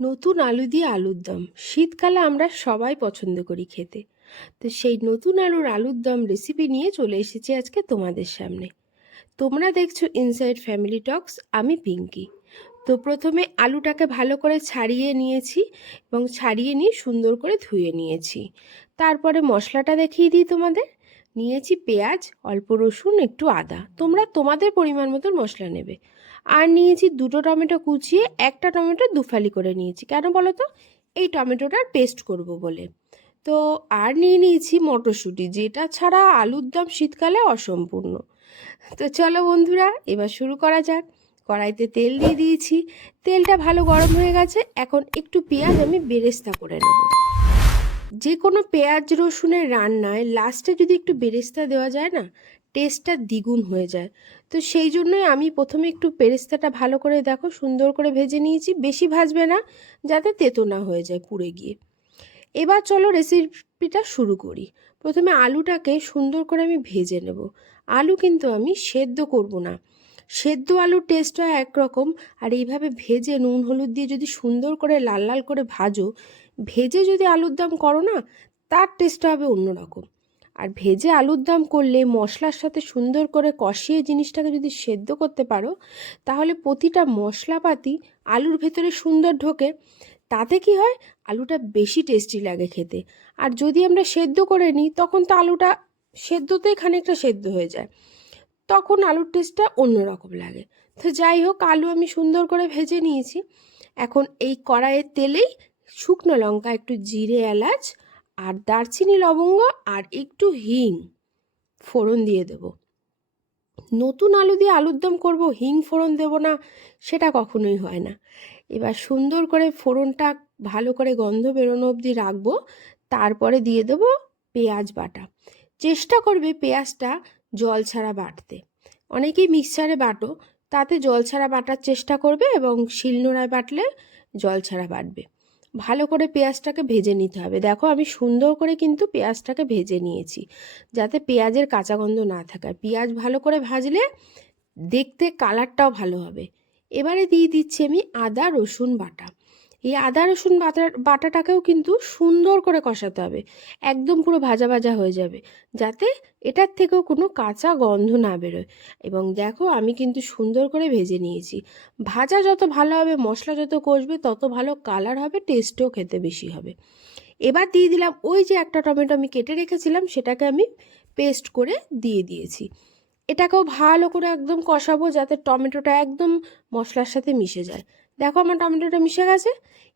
নতুন আলু দিয়ে আলুর দম শীতকালে আমরা সবাই পছন্দ করি খেতে। তো সেই নতুন আলুর দম রেসিপি নিয়ে চলে এসেছি আজকে তোমাদের সামনে। তোমরা দেখছো ইনসাইড ফ্যামিলি টক্স, আমি পিঙ্কি। তো প্রথমে আলুটাকে ভালো করে ছাড়িয়ে নিয়েছি এবং ছাড়িয়ে নিয়ে সুন্দর করে ধুয়ে নিয়েছি। তারপরে মশলাটা দেখিয়ে দিই তোমাদের। নিয়েছি পেঁয়াজ, অল্প রসুন, একটু আদা, তোমরা তোমাদের পরিমাণ মতো মশলা নেবে। আর নিয়েছি দুটো টমেটো কুচিয়ে, একটা টমেটো দুফালি করে নিয়েছি, কেন বলো তো? এই টমেটোটার পেস্ট করব বলে। তো আর নিয়ে নিয়েছি মটরশুঁটি, যেটা ছাড়া আলুর দম শীতকালে অসম্পূর্ণ। তো চলো বন্ধুরা, এবার শুরু করা যাক। কড়াইতে তেল দিয়ে দিয়েছি, তেলটা ভালো গরম হয়ে গেছে। এখন একটু পেঁয়াজ আমি বেরেস্তা করে নেব। যে কোনো পেঁয়াজ রসুনের রান্নায় লাস্টে যদি একটু বেরেস্তা দেওয়া যায় না, টেস্টটা দ্বিগুণ হয়ে যায়। তো সেই জন্যই আমি প্রথমে একটু বেরেস্তাটা ভালো করে দেখো সুন্দর করে ভেজে নিয়েছি। বেশি ভাজবে না, যাতে তেতো না হয়ে যায় পুড়ে গিয়ে। এবার চলো রেসিপিটা শুরু করি। প্রথমে আলুটাকে সুন্দর করে আমি ভেজে নেব। আলু কিন্তু আমি সেদ্ধ করব না। সেদ্ধ আলুর টেস্টটা একরকম, আর এইভাবে ভেজে নুন হলুদ দিয়ে যদি সুন্দর করে লাল লাল করে ভাজো, ভেজে যদি আলুর দম করো না, তার টেস্টটা হবে অন্যরকম। আর ভেজে আলুর দম করলে মশলার সাথে সুন্দর করে কষিয়ে জিনিসটাকে যদি সেদ্ধ করতে পারো, তাহলে প্রতিটা মশলাপাতি আলুর ভেতরে সুন্দর ঢোকে। তাতে কি হয়, আলুটা বেশি টেস্টি লাগে খেতে। আর যদি আমরা সেদ্ধ করে নিই, তখন তো আলুটা সেদ্ধতেই খানিকটা সেদ্ধ হয়ে যায়, তখন আলুর টেস্টটা অন্যরকম লাগে। তো যাই হোক, আলু আমি সুন্দর করে ভেজে নিয়েছি। এখন এই কড়াইয়ের তেলেই শুকনো লঙ্কা, একটু জিরে, এলাচ আর দারচিনি, লবঙ্গ আর একটু হিং ফোড়ন দিয়ে দেব। নতুন আলু দিয়ে আলুর দম করব, হিং ফোড়ন দেব না, সেটা কখনোই হয় না। এবার সুন্দর করে ফোড়নটা ভালো করে গন্ধ বেরোনো অবধি রাখবো। তারপরে দিয়ে দেব পেঁয়াজ বাটা। চেষ্টা করবে পেঁয়াজটা জল ছাড়া বাটতে। অনেকেই মিক্সারে বাটো, তাতে জল ছাড়া বাটার চেষ্টা করবে, এবং শিলনোড়ায় বাটলে জল ছাড়া বাটবে। ভালো করে পেঁয়াজটাকে ভেজে নিতে হবে। দেখো আমি সুন্দর করে কিন্তু পেঁয়াজটাকে ভেজে নিয়েছি, যাতে পেঁয়াজের কাঁচা গন্ধ না থাকে। পেঁয়াজ ভালো করে ভাজলে দেখতে কালারটাও ভালো হবে। এবারে দিয়ে দিচ্ছি আমি আদা রসুন বাটা। এই আদা রসুন বাটাটাকেও কিন্তু সুন্দর করে কষাতে হবে, একদম পুরো ভাজা ভাজা হয়ে যাবে, যাতে এটার থেকেও কোনো কাঁচা গন্ধ না বেরোয়। এবং দেখো আমি কিন্তু সুন্দর করে ভেজে নিয়েছি। ভাজা যত ভালো হবে, মশলা যত কষবে, তত ভালো কালার হবে, টেস্টও খেতে বেশি হবে। এবার দিয়ে দিলাম ওই যে একটা টমেটো আমি কেটে রেখেছিলাম, সেটাকে আমি পেস্ট করে দিয়ে দিয়েছি। এটাকেও ভালো করে একদম কষাবো, যাতে টমেটোটা একদম মশলার সাথে মিশে যায়। দেখো আমার টমেটোটা মিশে গেছে।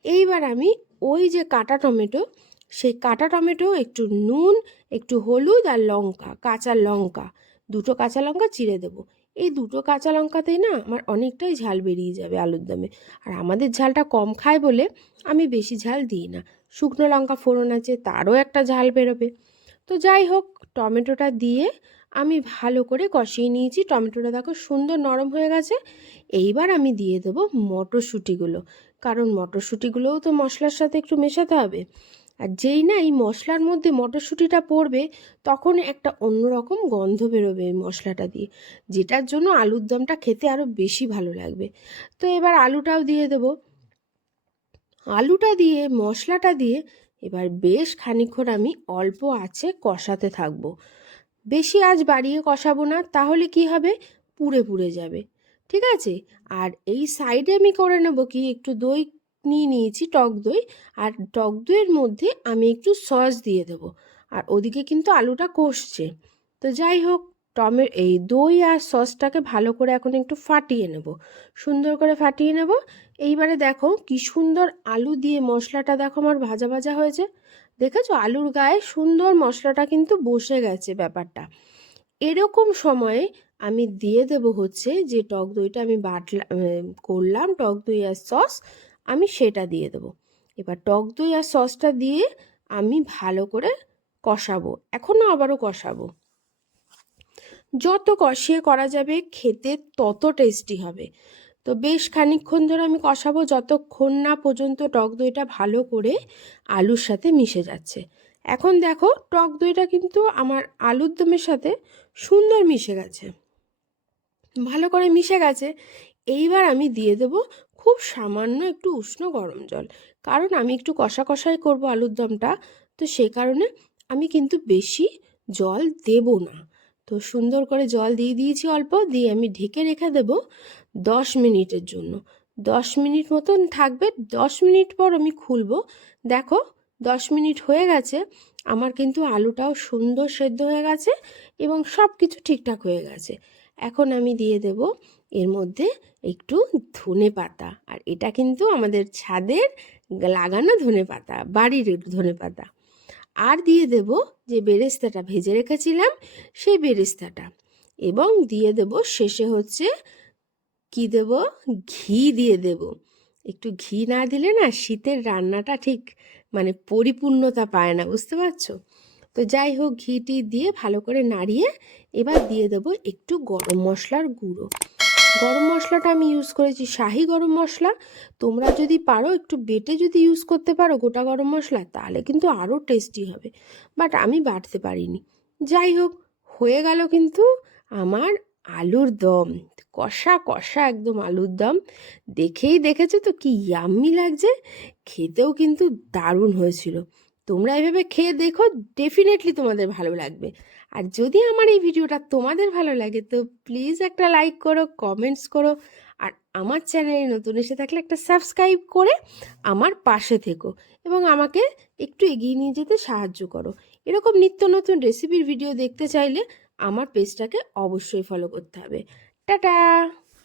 এইবার আমি ওই যে কাটা টমেটো, সেই কাটা টমেটো, একটু নুন, একটু হলুদ আর লঙ্কা, কাঁচা লঙ্কা, দুটো কাঁচা লঙ্কা চিড়ে দেবো। এই দুটো কাঁচা লঙ্কাতেই না আমার অনেকটাই ঝাল বেরিয়ে যাবে আলুর দমে। আর আমাদের ঝালটা কম খায় বলে আমি বেশি ঝাল দিই না। শুকনো লঙ্কা ফোড়ন আছে, তারও একটা ঝাল বেরোবে। তো যাই হোক, টমেটোটা দিয়ে আমি ভালো করে কষিয়ে নিয়েছি। টমেটোটা দেখো সুন্দর নরম হয়ে গেছে। এইবার আমি দিয়ে দেবো মটরশুঁটিগুলো, কারণ মটরশুঁটিগুলোও তো মশলার সাথে একটু মেশাতে হবে। আর যেই না এই মশলার মধ্যে মটরশুঁটিটা পড়বে, তখন একটা অন্যরকম গন্ধ বেরোবে এই মশলাটা দিয়ে, যেটার জন্য আলুর দমটা খেতে আরও বেশি ভালো লাগবে। তো এবার আলুটাও দিয়ে দেবো। আলুটা দিয়ে মশলাটা দিয়ে এবার বেশ খানিকক্ষণ আমি অল্প আঁচে কষাতে থাকবো। বেশি আঁচ বাড়িয়ে কষাবো না, তাহলে কি হবে, পুড়ে পুড়ে যাবে। ঠিক আছে। আর এই সাইডে আমি করে নেব কি, একটু দই নিয়ে নিয়েছি, টক দই। আর টক দইয়ের মধ্যে আমি একটু সস দিয়ে দেবো। আর ওদিকে কিন্তু আলুটা কষছে। তো যাই হোক, এই দই আর সসটাকে ভালো করে এখন একটু ফাটিয়ে নেব, সুন্দর করে ফাটিয়ে নেব। এইবারে দেখো কি সুন্দর আলু দিয়ে মশলাটা, দেখো আমার ভাজা ভাজা হয়েছে। দেখেছো আলুর গায়ে সুন্দর মশলাটা কিন্তু বসে গেছে ব্যাপারটা। এরকম সময়ে আমি দিয়ে দেব হচ্ছে যে টক দইটা আমি করলাম, টক দই আর সস, আমি সেটা দিয়ে দেব। এবার টক দই আর সসটা দিয়ে আমি ভালো করে কষাবো, এখনও আবারও কষাবো। যত কষিয়ে করা যাবে খেতে তত টেস্টি হবে। তো বেশ খানিকক্ষণ ধরে আমি কষাবো, যতক্ষণ না পর্যন্ত টক দইটা ভালো করে আলুর সাথে মিশে যাচ্ছে। এখন দেখো টক দইটা কিন্তু আমার আলুর দমের সাথে সুন্দর মিশে গেছে, ভালো করে মিশে গেছে। এইবার আমি দিয়ে দেব খুব সামান্য একটু উষ্ণ গরম জল, কারণ আমি একটু কষা কষাই করবো আলুর দমটা, তো সেই কারণে আমি কিন্তু বেশি জল দেব না। তো সুন্দর করে জল দিয়ে দিয়েছি অল্প, দিয়ে আমি ঢেকে রেখে দেব 10 মিনিটের জন্য। 10 মিনিট মতন থাকবে, 10 মিনিট পর আমি খুলবো। দেখো 10 মিনিট হয়ে গেছে, আমার কিন্তু আলুটাও সুন্দর সেদ্ধ হয়ে গেছে এবং সব কিছু ঠিকঠাক হয়ে গেছে। এখন আমি দিয়ে দেব এর মধ্যে একটু ধনে পাতা, আর এটা কিন্তু আমাদের ছাদের লাগানো ধনে পাতা, বাড়ির ধনে পাতা। আর দিয়ে দেব যে বেরেস্তাটা ভেজে রেখেছিলাম সেই বেরেস্তাটা, এবং দিয়ে দেব শেষে হচ্ছে কি দেব, ঘি দিয়ে দেব। একটু ঘি না দিলে না শীতের রান্নাটা ঠিক মানে পরিপূর্ণতা পায় না, বুঝতে পারছো? তো যাই হোক, ঘিটি দিয়ে ভালো করে নাড়িয়ে এবার দিয়ে দেব একটু গরম মশলার গুঁড়ো। গরম মশলাটা আমি ইউজ করেছি শাহি গরম মশলা। তোমরা যদি পারো একটু বেটে যদি ইউজ করতে পারো গোটা গরম মশলা, তাহলে কিন্তু আরও টেস্টি হবে, বাট আমি বাটতে পারিনি। যাই হোক, হয়ে গেল কিন্তু আমার আলুর দম, কষা কষা একদম আলুর দম। দেখেই দেখেছো তো কি ইয়াম্মি লাগছে, খেতেও কিন্তু দারুণ হয়েছিল। তোমরা এভাবে খেয়ে দেখো, ডেফিনেটলি তোমাদের ভালো লাগবে। আর যদি আমার এই ভিডিওটা তোমাদের ভালো লাগে তো প্লিজ একটা লাইক করো, কমেন্টস করো, আর আমার চ্যানেলে নতুন এসে থাকলে একটা সাবস্ক্রাইব করে আমার পাশে থেকো এবং আমাকে একটু এগিয়ে নিয়ে যেতে সাহায্য করো। এরকম নিত্য নতুন রেসিপির ভিডিও দেখতে চাইলে আমার পেজটাকে অবশ্যই ফলো করতে হবে। টাটা।